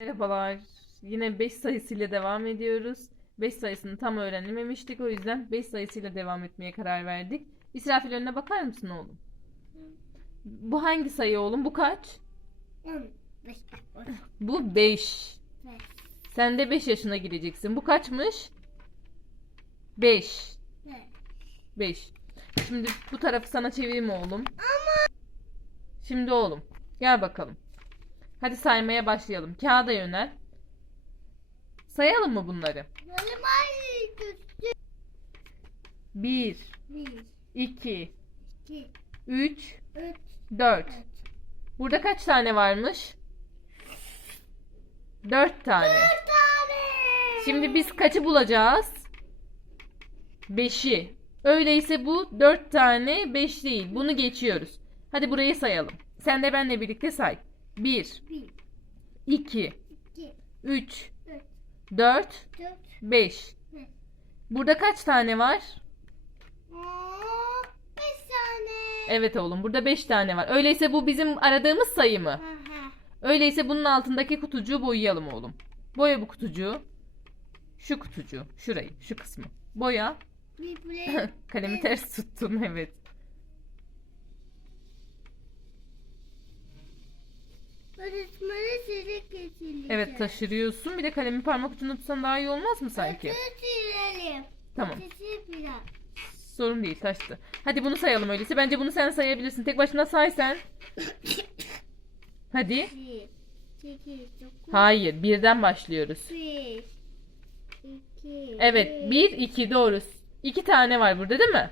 Merhabalar. Yine 5 sayısıyla devam ediyoruz. 5 sayısını tam öğrenememiştik. O yüzden 5 sayısıyla devam etmeye karar verdik. İsrafil önüne bakar mısın oğlum? Bu hangi sayı oğlum? Bu kaç? Bu 5. Sen de 5 yaşına gireceksin. Bu kaçmış? 5. 5. Şimdi bu tarafı sana çevireyim oğlum. Şimdi oğlum gel bakalım. Hadi saymaya başlayalım. Kağıda yönel. Sayalım mı bunları? 1, 2, 3, 4. Burada kaç tane varmış? 4 tane. Şimdi biz kaçı bulacağız? 5'i. Öyleyse bu 4 tane 5 değil. Bunu geçiyoruz. Hadi burayı sayalım. Sen de benle birlikte say. 1, 2, 3, 4, 5. Burada kaç tane var? Evet oğlum burada 5 tane var. Öyleyse bu bizim aradığımız sayı mı? Öyleyse bunun altındaki kutucuğu boyayalım oğlum. Boya bu kutucuğu. Şu kutucuğu. Şurayı. Şu kısmı. Boya. Kalemi ters tuttum evet. Evet taşırıyorsun. Bir de kalemi parmak ucunda tutsan daha iyi olmaz mı sanki? Silelim. Tamam. Sorun değil taştı. Hadi bunu sayalım öyleyse. Bence bunu sen sayabilirsin. Tek başına say sen. Hadi. Bir, sekiz, dokuz, Hayır. Birden başlıyoruz. beş, iki, Evet. üç. Bir, iki doğru. İki tane var burada değil mi?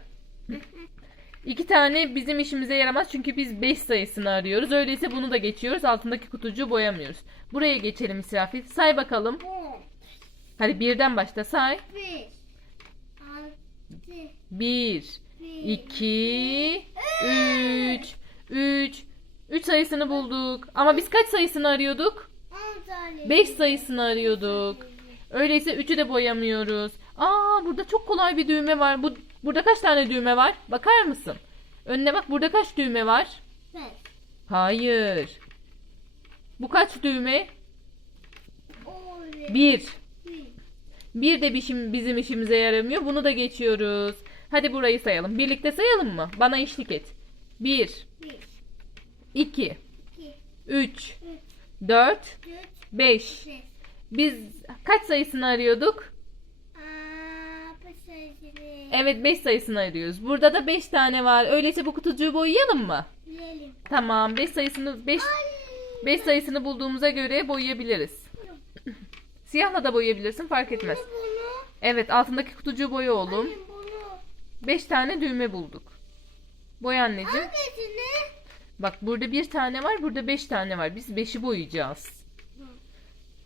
İki tane bizim işimize yaramaz çünkü biz 5 sayısını arıyoruz. Öyleyse bunu da geçiyoruz. Altındaki kutucuğu boyamıyoruz. Buraya geçelim İsrafil. Say bakalım. Hadi birden başla say. beş, altı, 1, bir, 2, 3, 3. 3 sayısını bulduk. Ama biz kaç sayısını arıyorduk? on tane. 5 sayısını arıyorduk. Öyleyse 3'ü de boyamıyoruz. Aa burada çok kolay bir düğme var. Bu burada kaç tane düğme var? Bakar mısın? Önüne bak burada kaç düğme var? Beş, Hayır. Bu kaç düğme? on, 1. bir, Bir de bizim, bizim işimize yaramıyor. Bunu da geçiyoruz. Hadi burayı sayalım. Birlikte sayalım mı? Bana eşlik et. 1, bir, 2, iki, 3, üç, 4, dört, 5. beş. Biz kaç sayısını arıyorduk? Beş sayısını. Evet 5 sayısını arıyoruz. Burada da 5 tane var. Öyleyse bu kutucuğu boyayalım mı? Bilelim. Tamam 5 sayısını 5 5 sayısını bulduğumuza göre boyayabiliriz. Siyahla da boyayabilirsin fark etmez. Evet altındaki kutucuğu boya oğlum. bunu. 5 tane düğme bulduk. Boya anneciğim. Hangisini? Bak burada bir tane var burada 5 tane var. Biz 5'i boyayacağız.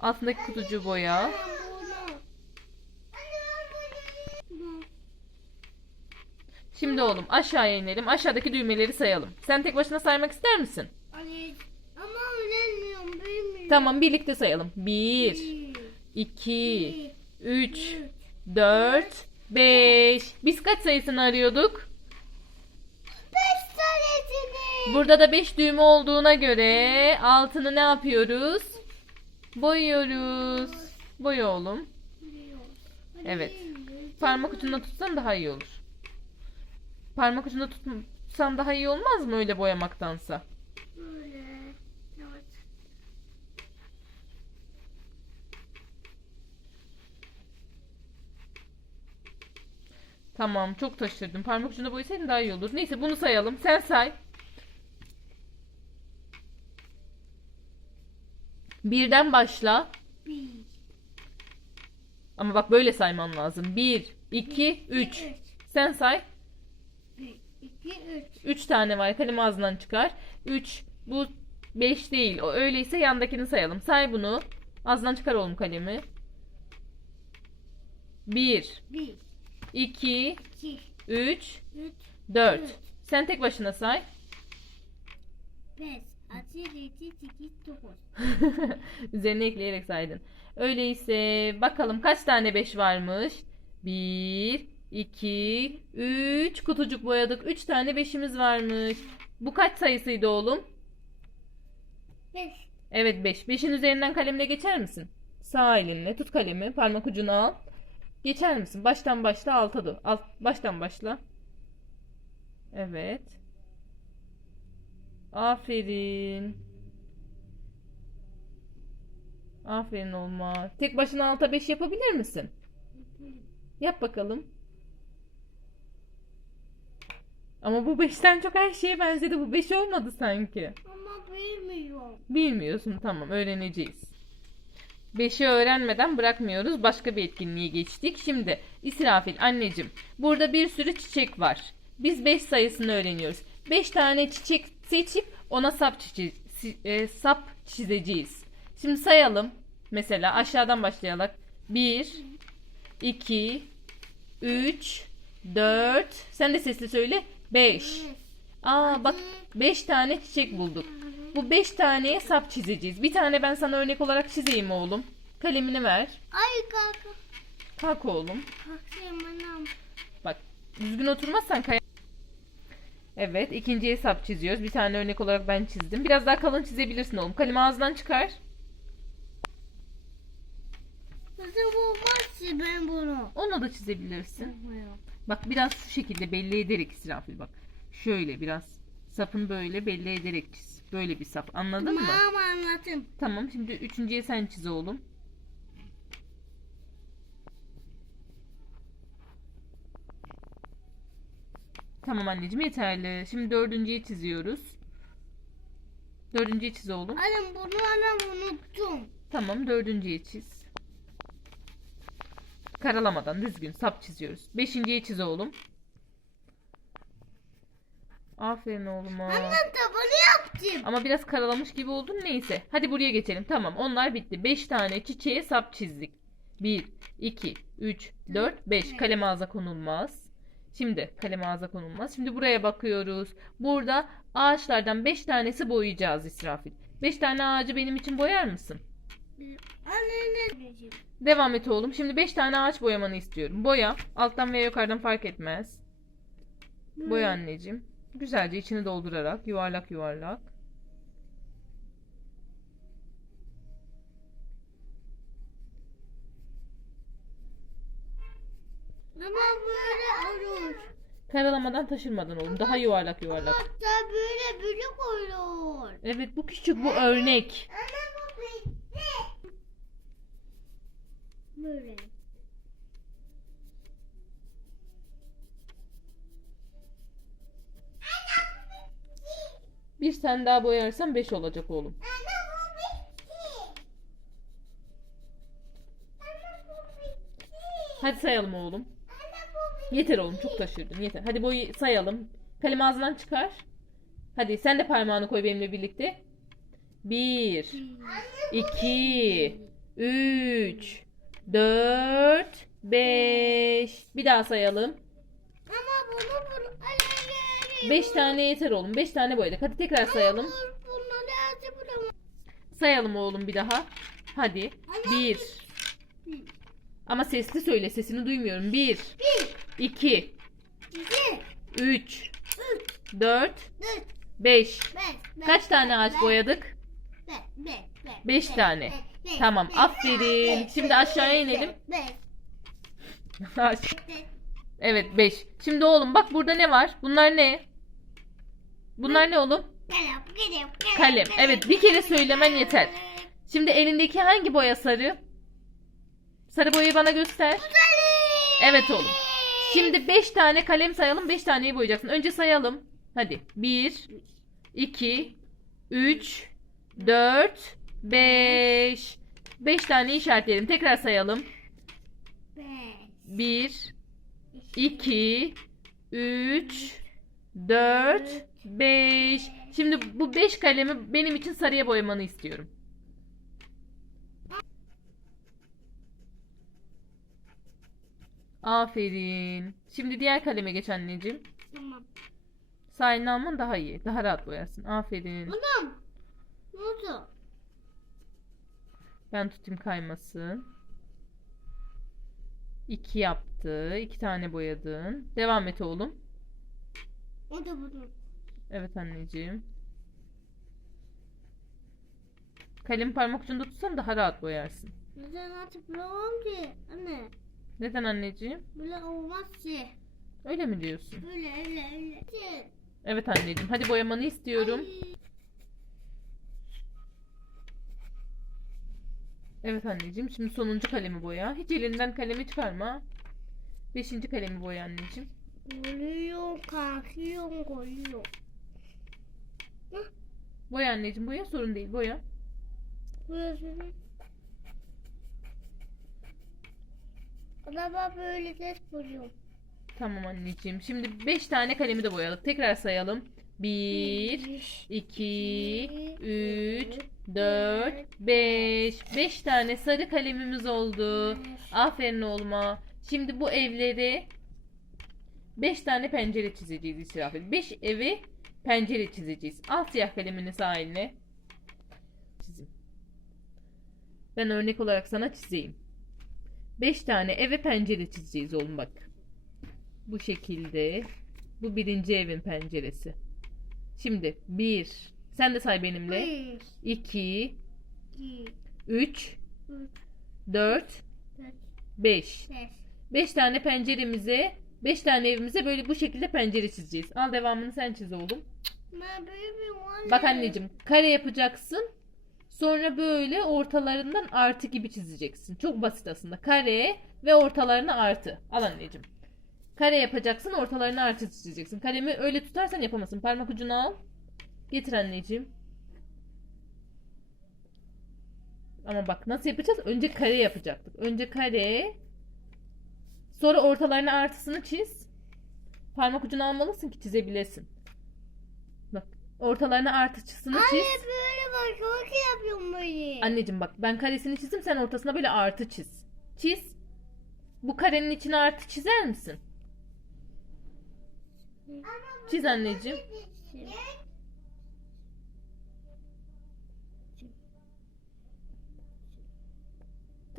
Altındaki kutucuğu boya. Ben bunu. Anne bunu. Şimdi oğlum aşağıya inelim. Aşağıdaki düğmeleri sayalım. Sen tek başına saymak ister misin? Anne ama öğrenmiyorum bilmiyorum. Tamam birlikte sayalım. 1, Bir, 2, 3, üç, 4, 5. Biz kaç sayısını arıyorduk? beş tanesini. Burada da 5 düğme olduğuna göre altını ne yapıyoruz? Boyuyoruz. Boya oğlum. Evet. Parmak ucunda tutsan daha iyi olur. Parmak ucunda tutsan daha iyi olmaz mı öyle boyamaktansa? Böyle. Evet. Tamam çok taşırdım. Parmak ucunda boyasaydın daha iyi olur. Neyse bunu sayalım. Sen say. Birden başla. Bir, Ama bak böyle sayman lazım. 1, 2, 3. Sen say. Bir, iki, üç. 3 tane var. Kalemi ağzından çıkar. 3. Bu 5 değil. O öyleyse yandakini sayalım. Say bunu. Ağzından çıkar oğlum kalemi. 1, Bir, 2, iki, 3, üç, 4. Dört. Sen tek başına say. beş, altı, yedi, sekiz, dokuz. Üzerine ekleyerek saydın. Öyleyse bakalım kaç tane 5 varmış? 1, 2, 3 kutucuk boyadık. 3 tane 5'imiz varmış. Bu kaç sayısıydı oğlum? Beş, Evet 5. 5'in üzerinden kalemle geçer misin? Sağ elinle tut kalemi. Parmak ucunu al. Geçer misin? Baştan başla alta dur. Alt, baştan başla. Evet. Aferin. Aferin olma. Tek başına alta 5 yapabilir misin? Yap bakalım. Ama bu 5'ten çok her şeye benzedi. Bu 5 olmadı sanki. Ama bilmiyorum. Bilmiyorsun tamam öğreneceğiz. 5'i öğrenmeden bırakmıyoruz. Başka bir etkinliğe geçtik. Şimdi İsrafil anneciğim burada bir sürü çiçek var. Biz 5 sayısını öğreniyoruz. 5 tane çiçek seçip ona sap, çiçe- e, sap çizeceğiz. Şimdi sayalım. Mesela aşağıdan başlayalım. 1 2 3 4 Sen de sesli söyle. 5 Aa bak 5 tane çiçek bulduk. Bu 5 taneye sap çizeceğiz. Bir tane ben sana örnek olarak çizeyim oğlum. Kalemini ver. Ay kalk. Kalk oğlum. Kalkayım anam. Bak düzgün oturmazsan kay. Evet ikinciye sap çiziyoruz. Bir tane örnek olarak ben çizdim. Biraz daha kalın çizebilirsin oğlum. Kalemi ağzından çıkar. Nasıl bulmaz ki ben bunu? Onu da çizebilirsin. Bak biraz şu şekilde belli ederek İsrafil bak. Şöyle biraz sapını böyle belli ederek çiz. Böyle bir sap. Anladın mı? Tamam anladım. Tamam şimdi üçüncüye sen çiz oğlum. Tamam anneciğim yeterli. Şimdi dördüncüyü çiziyoruz. Dördüncüyü çiz oğlum. Anam bunu anam unuttum. Tamam dördüncüyü çiz. Karalamadan düzgün sap çiziyoruz. Beşinciyi çiz oğlum. Aferin oğluma. Annem tabanı yaptım. Ama biraz karalamış gibi oldun neyse. Hadi buraya geçelim. Tamam onlar bitti. 5 tane çiçeğe sap çizdik. 1, 2, 3, 4, 5. Kalem ağza konulmaz. Şimdi kalem ağza konulmaz. Şimdi buraya bakıyoruz. Burada ağaçlardan 5 tanesi boyayacağız İsrafil. 5 tane ağacı benim için boyar mısın? Devam et oğlum. Şimdi 5 tane ağaç boyamanı istiyorum. Boya. Alttan veya yukarıdan fark etmez. Boya anneciğim. Güzelce içini doldurarak yuvarlak yuvarlak. Ama böyle olur. Karalamadan taşırmadan oğlum. Daha yuvarlak yuvarlak. Hatta böyle büyük olur. Evet bu küçük bu örnek. Anne bu bitti. Böyle. Bir sen daha boyarsan 5 olacak oğlum. Hadi sayalım oğlum. Yeter oğlum çok taşırdın yeter. Hadi boyu sayalım. Kalem ağzından çıkar. Hadi sen de parmağını koy benimle birlikte. 1 2 3 4 5 Bir daha sayalım. Ama bunu bunu ale ale. 5 tane yeter oğlum. 5 tane boyadık. Hadi tekrar sayalım. Sayalım oğlum bir daha. Hadi. 1 Ama sesli söyle. Sesini duymuyorum. 1 Bir, 2 iki, 3 üç, 4 dört, 5 beş, beş, Kaç tane ağaç boyadık? beş, beş, beş, Beş beş, tane. beş, beş, Tamam, beş, aferin. beş, Şimdi beş, aşağıya beş, inelim. beş, beş. Evet 5. Şimdi oğlum bak burada ne var? Bunlar ne? Bunlar ne oğlum? Kalem. Evet, bir kere söylemen yeter. Şimdi elindeki hangi boya sarı? Sarı boyayı bana göster. Evet oğlum. Şimdi 5 tane kalem sayalım. 5 taneyi boyayacaksın. Önce sayalım. Hadi. 1 2 3 4 5 5 tane işaretleyelim. Tekrar sayalım. Beş, 1 2 3 4 5 Şimdi bu 5 kalemi benim için sarıya boyamanı istiyorum. Aferin. Şimdi diğer kaleme geç anneciğim. Tamam. Sağ elini alman daha iyi. Daha rahat boyarsın. Aferin. Anam. Ne oldu? Ben tutayım kaymasın. 2 yaptı. 2 tane boyadın. Devam et oğlum. O da bunu. Evet anneciğim. Kalemi parmak ucunda tutsan daha rahat boyarsın. Neden hatırlamam ki? Anne. Neden anneciğim? Böyle olmaz ki. Öyle mi diyorsun? Böyle öyle öyle. Ki. Evet anneciğim. Hadi boyamanı istiyorum. Ay. Evet anneciğim. Şimdi sonuncu kalemi boya. Hiç elinden kalemi çıkarma. Beşinci kalemi boya anneciğim. Vuruyor, kalkıyor, koyuyor. Boya anneciğim boya. Sorun değil boya. Burası. Araba böyle ses vuruyor. Tamam anneciğim. Şimdi beş tane kalemi de boyadık. Tekrar sayalım. Bir, iki, üç, dört, beş. Beş tane sarı kalemimiz oldu. Aferin oğluma. Şimdi bu evleri 5 tane pencere çizeceğiz İsrafil. 5 evi pencere çizeceğiz. Al siyah kalemini sağ eline. Çizim. Ben örnek olarak sana çizeyim. 5 tane eve pencere çizeceğiz oğlum bak. Bu şekilde. Bu birinci evin penceresi. Şimdi 1. Sen de say benimle. Bir, 2, iki, 3, üç, 4, dört, 5. beş. 5 tane penceremize, 5 tane evimize böyle bu şekilde pencere çizeceğiz. Al devamını sen çiz oğlum. Ben büyümüyorum anne. Bak anneciğim, kare yapacaksın. Sonra böyle ortalarından artı gibi çizeceksin. Çok basit aslında. Kare ve ortalarına artı. Al anneciğim. Kare yapacaksın, ortalarına artı çizeceksin. Kalemi öyle tutarsan yapamazsın. Parmak ucunu al. Getir anneciğim. Ama bak nasıl yapacağız? Önce kare yapacaktık. Önce kare. Sonra ortalarına artısını çiz. Parmak ucunu almalısın ki çizebilesin. Bak ortalarına artısını çiz. Anne böyle bak çok yapıyorum böyle. Anneciğim bak ben karesini çizdim sen ortasına böyle artı çiz. Çiz. Bu karenin içine artı çizer misin? Çiz anneciğim.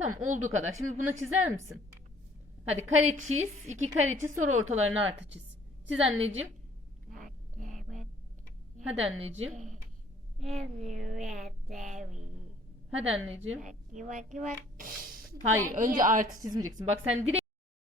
Tamam olduğu kadar. Şimdi bunu çizer misin? Hadi kare çiz. iki kare çiz sonra ortalarına artı çiz. Çiz anneciğim. Hadi anneciğim. Hadi anneciğim. Hayır önce artı çizmeyeceksin. Bak sen direkt